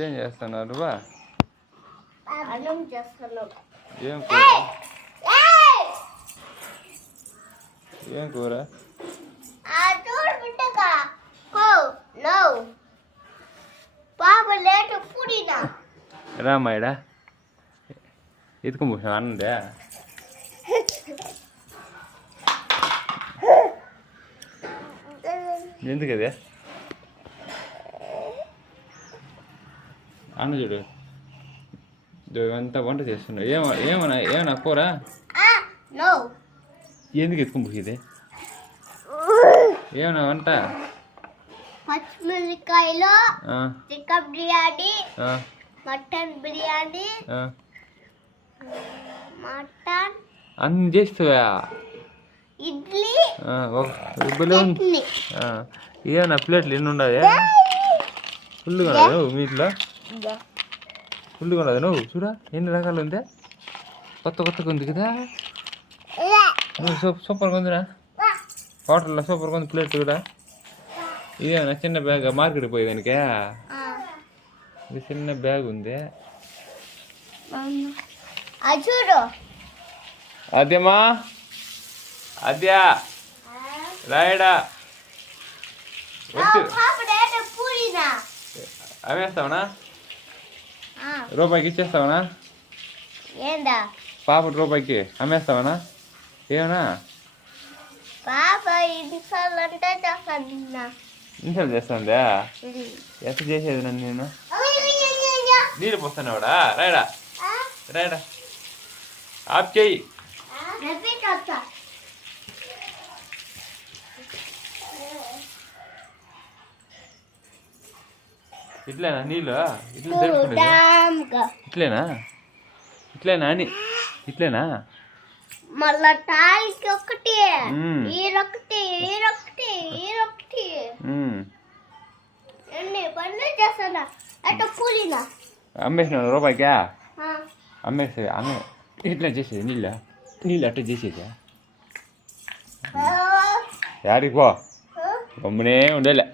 ఏం చేస్తున్నావు నువ్వా? అన్నం చేస్తున్నావు. ఏం కూర? ఏం కూర? రామాయడా ఎత్తుకొని పోసాను అన్నందే. ఎందుకు అదే అన్న చూడు అంతా వంట చేస్తున్నావు. ఏమన్నా కూర? ఎందుకు ఎత్తుకొని పోసేది? ఏమన్నా వంట? పచ్చిమిరకాయలు, chicken biryani, mutton biryani, mutton అన్ని చేస్తావా? ఇడ్లీ, ఏమన్నా ప్లేట్లు ఎన్ని ఉండవు? ఫుల్గా ఉండదు నువ్వు మీట్లో? ఫుల్గా ఉండదు నువ్వు చూడా ఎన్ని రకాలు ఉందా? కొత్తగా ఉంది కదా. సూపర్గా ఉందిరా హోటల్లో, సూపర్గా ఉంది ప్లేట్ కూడా. ఇదేమన్నా చిన్న బ్యాగ్ మార్కెట్కి పోయేదానికే? ఇది చిన్న బ్యాగ్ ఉంది. అదేమా అద్యా రాయడా అవేస్తావనా? రూపాయికి ఇచ్చేస్తావనా? పాప రూపాయికి అమ్మేస్తావనా? ఏమన్నా ఇన్సల్ట్ చేస్తుందా? ఎంత చేసేది నన్ను నేను? నీళ్ళు పోస్తున్నావాడా? రాయడా రాయడా ఆప్ చెయ్యి. ఇట్లేనా నీళ్ళు? ఇట్లా తెలుసుకునేది? ఇట్లేనా అని ఇట్లేనా? మళ్ళా టాల్కి ఒకటి, ఈరొకటి, ఈరొకటి, ఈరొకటి ఎన్ని పనులు చేస్తానా? అట్లా కూలినా అమ్మేసిన రూపాయికా? అమ్మేస్తే ఇట్లా చేసేది నీళ్ళు అట్లా చేసేది? యాడికి పో గమ్మునే ఉండేలే.